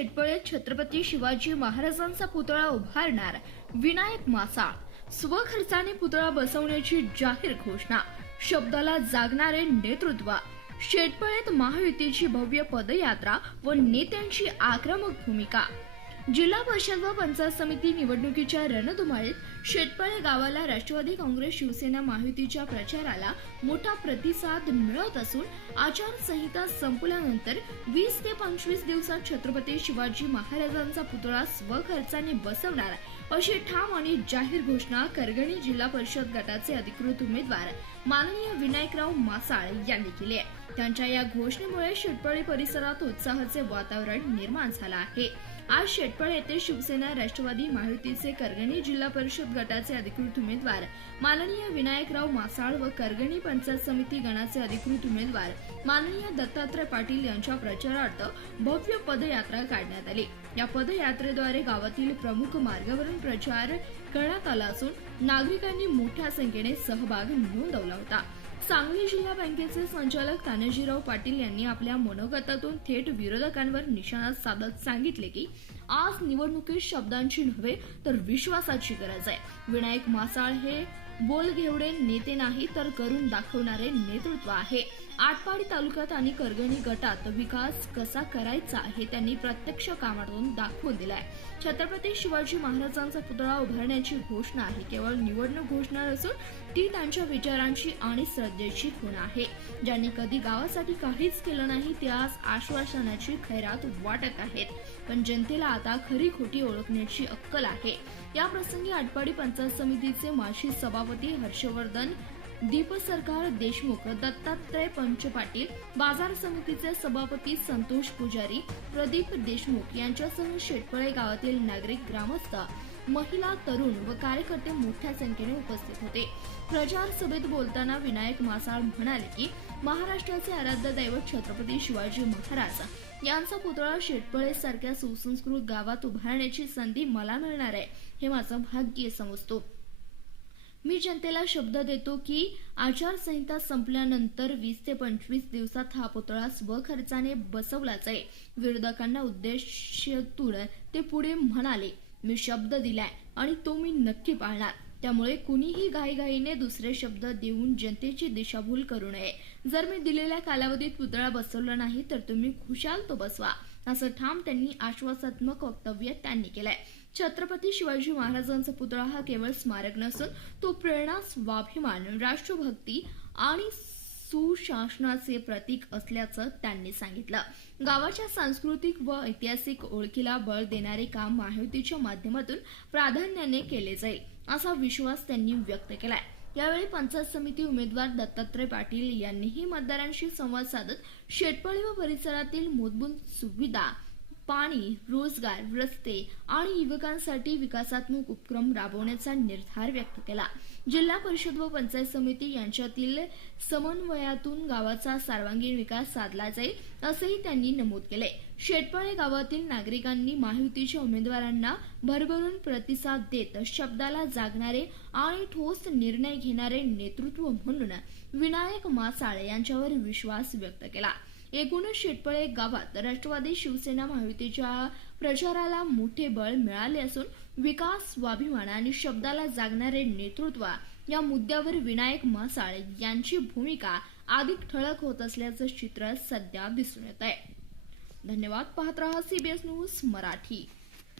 शेटपळेत छत्रपती शिवाजी महाराजांचा पुतळा उभारणार विनायक मासाळ स्वखर्चाने पुतळा बसवण्याची जाहीर घोषणा. शब्दाला जागणारे नेतृत्व. शेटपळेत महायुतीची भव्य पदयात्रा व नेत्यांची आक्रमक भूमिका. जिल्हा परिषद व पंचायत समिती निवडणुकीच्या रणधुमाळीत शेतपळे गावाला राष्ट्रवादी काँग्रेस शिवसेना महायुतीच्या प्रचाराला मोठा प्रतिसाद मिळत असून आचारसंहिता संपल्यानंतर वीस ते पंचवीस दिवसात छत्रपती शिवाजी महाराजांचा पुतळा स्वखर्चाने बसवणार अशी ठाम आणि जाहीर घोषणा करगणी जिल्हा परिषद गटाचे अधिकृत उमेदवार माननीय विनायकराव मासाळ यांनी केली आहे. त्यांच्या या घोषणेमुळे शेटपळे परिसरात उत्साहाचे वातावरण निर्माण झालं आहे. आज शेटपळ येथे शिवसेना राष्ट्रवादी महायुतीचे करगणी जिल्हा परिषद गटाचे अधिकृत उमेदवार. माननीय विनायकराव मासाळ व करगणी पंचायत समिती गणाचे अधिकृत उमेदवार. माननीय दत्तात्रय पाटील यांच्या प्रचारार्थ भव्य पदयात्रा काढण्यात आली. या पदयात्रेद्वारे गावातील प्रमुख मार्गावरून प्रचार करण्यात आला असून नागरिकांनी मोठ्या संख्येने सहभाग नोंदवला होता. सांगली जिल्हा बँकेचे संचालक तानाजीराव पाटील यांनी आपल्या मनोगतातून थेट विरोधकांवर निशाणा साधत सांगितले की आज निवडणुकीत शब्दांची नव्हे तर विश्वासाची गरज आहे. विनायक मासाळ हे बोलघेवडे नेते नाही तर करून दाखवणारे नेतृत्व आहे. आटपाडी तालुक्यात आणि करगणी गटात विकास कसा करायचा हे त्यांनी प्रत्यक्ष कामातून दाखवून दिलाय. छत्रपती शिवाजी महाराजांचा पुतळा उभारण्याची घोषणा ही केवळ निवडणूक घोषणा नसून ती त्यांच्या विचारांची आणि श्रद्धेची खूण आहे. ज्यांनी कधी गावासाठी काहीच केलं नाही ते आज आश्वासनाची खैरात वाटत आहेत. पण जनतेला आता खरी खोटी ओळखण्याची अक्कल आहे. या प्रसंगी आटपाडी पंचायत समितीचे माजी सभापती हर्षवर्धन दीप सरकार देशमुख दत्तात्रय पंच पाटील बाजार समितीचे सभापती संतोष पुजारी प्रदीप देशमुख यांच्यासह शेटपळे गावातील नागरिक ग्रामस्थ महिला तरुण व कार्यकर्ते मोठ्या संख्येने उपस्थित होते. प्रचार सभेत बोलताना विनायक मासाळ म्हणाले की महाराष्ट्राचे आराध्य दैवत छत्रपती शिवाजी महाराज यांचा पुतळा शेटपळे सारख्या सुसंस्कृत गावात उभारण्याची संधी मला मिळणार आहे हे माझं भाग्य समजतो. मी जनतेला शब्द देतो की आचारसंहिता संपल्यानंतर वीस ते पंचवीस दिवसात हा पुतळा स्वखर्चाने बसवला जाईल विरोधकांना उद्देशून ते पुढे म्हणाले मी शब्द दिलाय आणि तो मी नक्की पाळणार. त्यामुळे कुणीही घाईघाईने दुसरे शब्द देऊन जनतेची दिशाभूल करू नये. जर मी दिलेल्या कालावधीत पुतळा बसवला नाही तर तुम्ही खुशाल तो बसवा. असं ठाम त्यांनी आश्वासात्मक वक्तव्य त्यांनी केलंय. छत्रपती शिवाजी महाराजांचा पुतळा हा केवळ स्मारक नसून तो प्रेरणा स्वाभिमान राष्ट्रभक्ती आणि सुशासनाचे प्रतीक असल्याचं त्यांनी सांगितलं. गावाच्या सांस्कृतिक व ऐतिहासिक ओळखीला बळ देणारे काम माहितीच्या माध्यमातून प्राधान्याने केले जाईल असा विश्वास त्यांनी व्यक्त केलाय. यावेळी पंचायत समिती उमेदवार दत्तात्रय पाटील यांनीही मतदारांशी संवाद साधत शेटपळी व परिसरातील मूलभूत सुविधा पाणी रोजगार रस्ते आणि युवकांसाठी विकासात्मक उपक्रम राबवण्याचा निर्धार व्यक्त केला. जिल्हा परिषद व पंचायत समिती यांच्यातील समन्वयातून गावाचा सर्वांगीण विकास साधला जाईल असंही त्यांनी नमूद केले. शेटपाळे गावातील नागरिकांनी महायुतीच्या उमेदवारांना भरभरून प्रतिसाद देत शब्दाला जागणारे आणि ठोस निर्णय घेणारे नेतृत्व म्हणून विनायक मासाळे यांच्यावर विश्वास व्यक्त केला. एकूणच शेटपळे गावात राष्ट्रवादी शिवसेना महायुतीच्या प्रचाराला मोठे बळ मिळाले असून विकास स्वाभिमान आणि शब्दाला जागणारे नेतृत्व या मुद्द्यावर विनायक म्हसाळ यांची भूमिका अधिक ठळक होत असल्याचं चित्र सध्या दिसून येत आहे धन्यवाद पाहत रहा सीबीएस न्यूज मराठी.